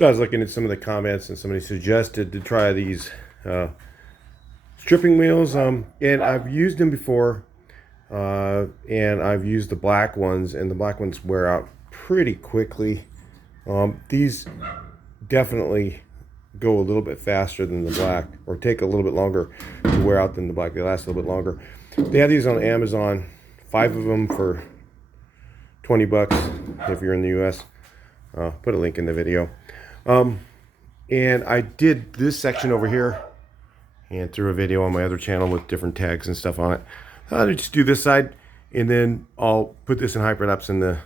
So I was looking at some of the comments, and somebody suggested to try these stripping wheels, and I've used them before, and I've used the black ones, and the black ones wear out pretty quickly. These definitely go a little bit faster than the black, or take a little bit longer to wear out than the black. They last a little bit longer. They have these on Amazon, 5 of them for 20 bucks if you're in the US. Put a link in the video. And I did this section over here and threw a video on my other channel with different tags and stuff on it. I'll just do this side, and then I'll put this in hyperlapse in the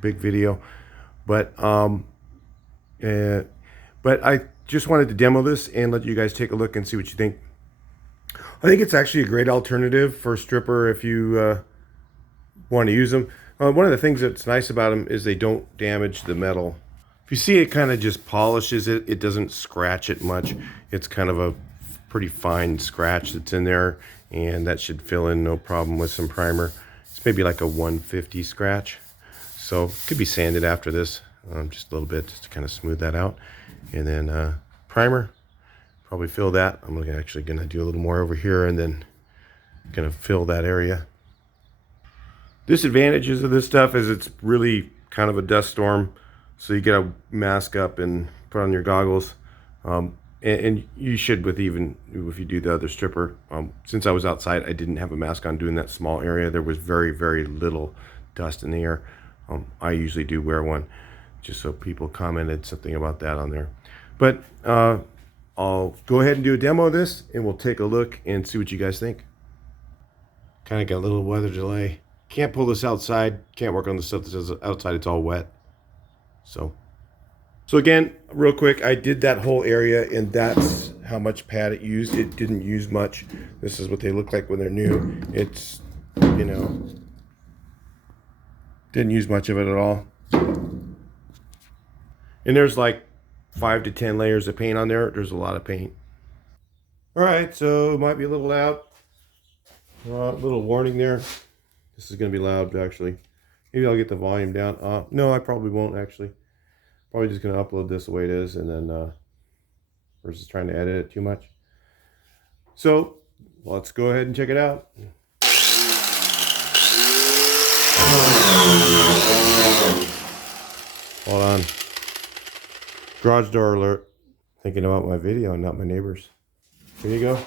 big video. But I just wanted to demo this and let you guys take a look and see what you think. I think it's actually a great alternative for a stripper if you want to use them. One of the things that's nice about them is they don't damage the metal. If you see, it kind of just polishes it. It doesn't scratch it much. It's kind of a pretty fine scratch that's in there, and that should fill in no problem with some primer. It's maybe like a 150 scratch. So it could be sanded after this, just a little bit, just to kind of smooth that out. And then primer, probably fill that. I'm actually gonna do a little more over here, and then gonna fill that area. Disadvantages of this stuff is it's really kind of a dust storm, so you gotta mask up and put on your goggles. And you should with even if you do the other stripper. Since I was outside, I didn't have a mask on doing that small area. There was very, very little dust in the air. I usually do wear one, just so people commented something about that on there. But I'll go ahead and do a demo of this, and we'll take a look and see what you guys think. Kind of got a little weather delay. Can't pull this outside. Can't work on the stuff that's outside. It's all wet. So again, real quick, I did that whole area, and that's how much pad it used. It didn't use much. This is what they look like when they're new. It's, you know, didn't use much of it at all. And there's like 5 to 10 layers of paint on there. There's a lot of paint. All right, so it might be a little loud. Little warning there. This is going to be loud, actually. Maybe I'll get the volume down. No, I probably won't, actually. Probably just going to upload this the way it is, and then versus trying to edit it too much. So let's go ahead and check it out. Hold on. Garage door alert. Thinking about my video and not my neighbors. Here you go.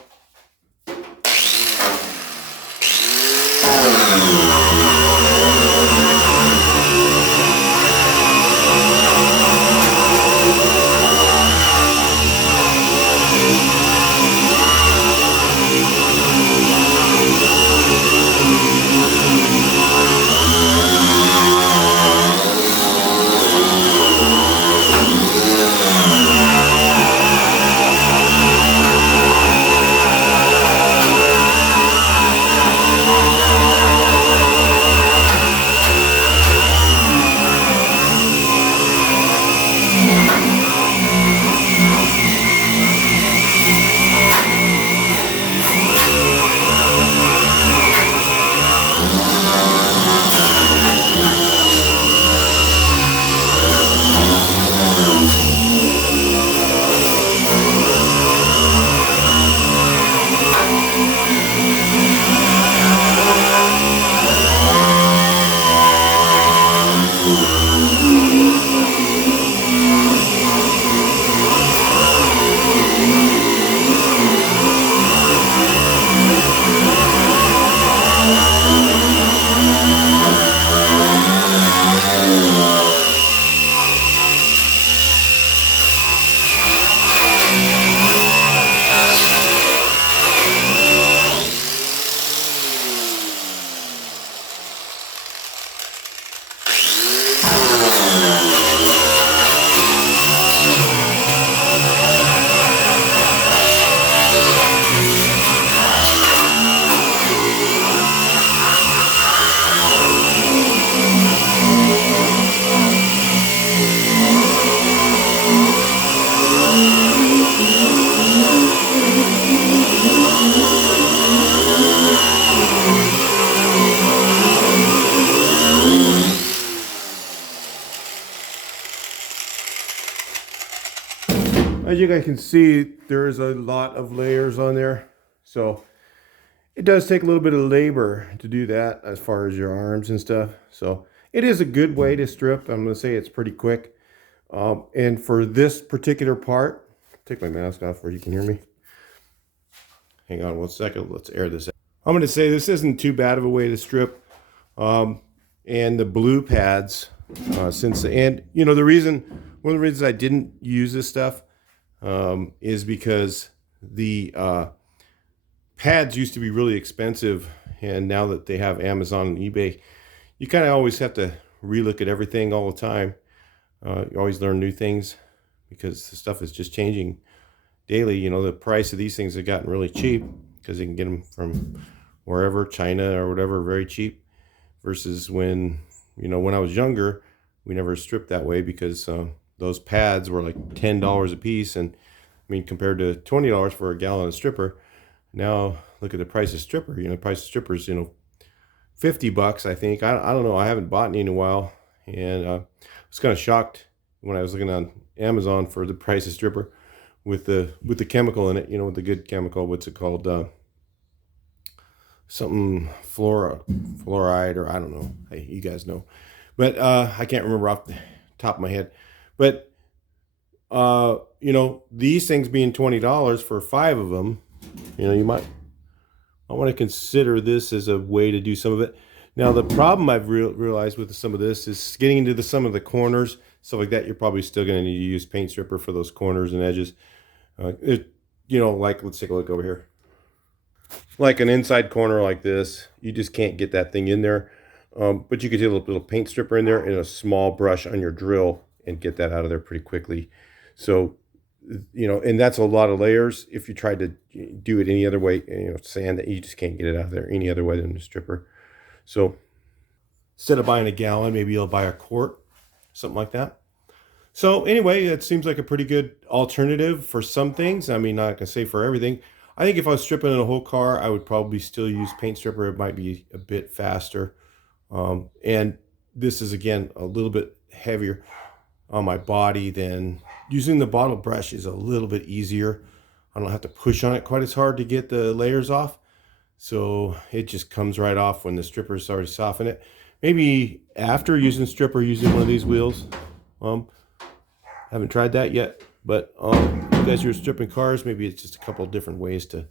As you guys can see, there's a lot of layers on there. So it does take a little bit of labor to do that as far as your arms and stuff. So it is a good way to strip. I'm going to say it's pretty quick. And for this particular part, take my mask off where you can hear me. Hang on 1 second. Let's air this out. I'm going to say this isn't too bad of a way to strip. And the blue pads, and you know, one of the reasons I didn't use this stuff is because the pads used to be really expensive, and now that they have Amazon and eBay, you kind of always have to relook at everything all the time. You always learn new things because the stuff is just changing daily. You know, the price of these things have gotten really cheap because you can get them from wherever, China or whatever, very cheap, versus when, you know, when I was younger, we never stripped that way because those pads were like $10 a piece, and I mean, compared to $20 for a gallon of stripper, now look at the price of stripper. You know, the price of strippers, you know, $50, I think. I don't know. I haven't bought any in a while, and I was kind of shocked when I was looking on Amazon for the price of stripper with the chemical in it. You know, with the good chemical. What's it called? Something fluoride, or I don't know. Hey, you guys know, but I can't remember off the top of my head. But you know, these things being $20 for 5 of them, you know, I want to consider this as a way to do some of it. Now, the problem I've realized with some of this is getting into some of the corners, stuff like that. You're probably still going to need to use paint stripper for those corners and edges. You know, like, let's take a look over here. Like an inside corner like this, you just can't get that thing in there. But you could do a little paint stripper in there and a small brush on your drill and get that out of there pretty quickly. So, you know, and that's a lot of layers. If you tried to do it any other way, you know, sand, that you just can't get it out of there any other way than a stripper. So instead of buying a gallon, maybe you'll buy a quart, something like that. So anyway, it seems like a pretty good alternative for some things. I mean, not gonna say for everything. I think if I was stripping in a whole car, I would probably still use paint stripper. It might be a bit faster. And this is, again, a little bit heavier on my body than using the bottle brush. Is a little bit easier. I don't have to push on it quite as hard to get the layers off. So it just comes right off when the stripper's already softened it. Maybe after using stripper, using one of these wheels. Haven't tried that yet, but as you're stripping cars, maybe it's just a couple of different ways to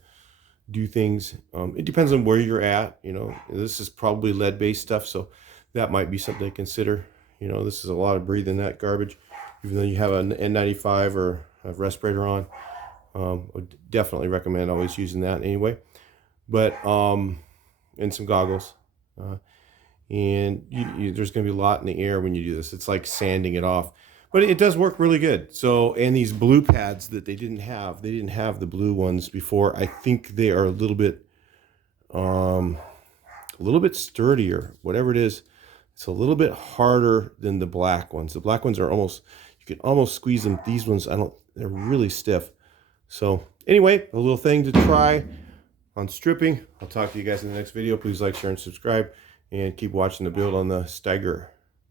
do things. It depends on where you're at. You know, this is probably lead-based stuff, so that might be something to consider. You know, this is a lot of breathing that garbage, even though you have an N95 or a respirator on. I would definitely recommend always using that anyway. But and some goggles. And there's going to be a lot in the air when you do this. It's like sanding it off. But it does work really good. So, and these blue pads that they didn't have the blue ones before. I think they are a little bit sturdier. Whatever it is, it's a little bit harder than the black ones. The black ones are you can almost squeeze them. These ones, they're really stiff. So anyway, a little thing to try on stripping. I'll talk to you guys in the next video. Please like, share, and subscribe, and keep watching the build on the Steiger.